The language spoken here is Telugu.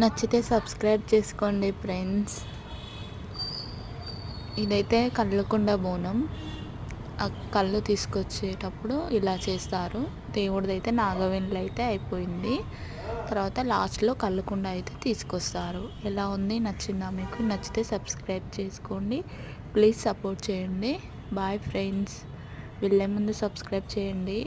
నచ్చితే సబ్స్క్రైబ్ చేసుకోండి ఫ్రెండ్స్. ఇదైతే కళ్ళకుండ బోనం. ఆ కళ్ళు తీసుకొచ్చేటప్పుడు ఇలా చేస్తారు. దేవుడిదైతే నాగవెల్లి అయితే అయిపోయింది. తర్వాత లాస్ట్లో కళ్ళకుండ అయితే తీసుకొస్తారు. ఎలా ఉంది, నచ్చిందా మీకు? నచ్చితే సబ్స్క్రైబ్ చేసుకోండి. ప్లీజ్ సపోర్ట్ చేయండి. Bye friends. వెళ్ళే ముందు సబ్స్క్రైబ్ చేయండి.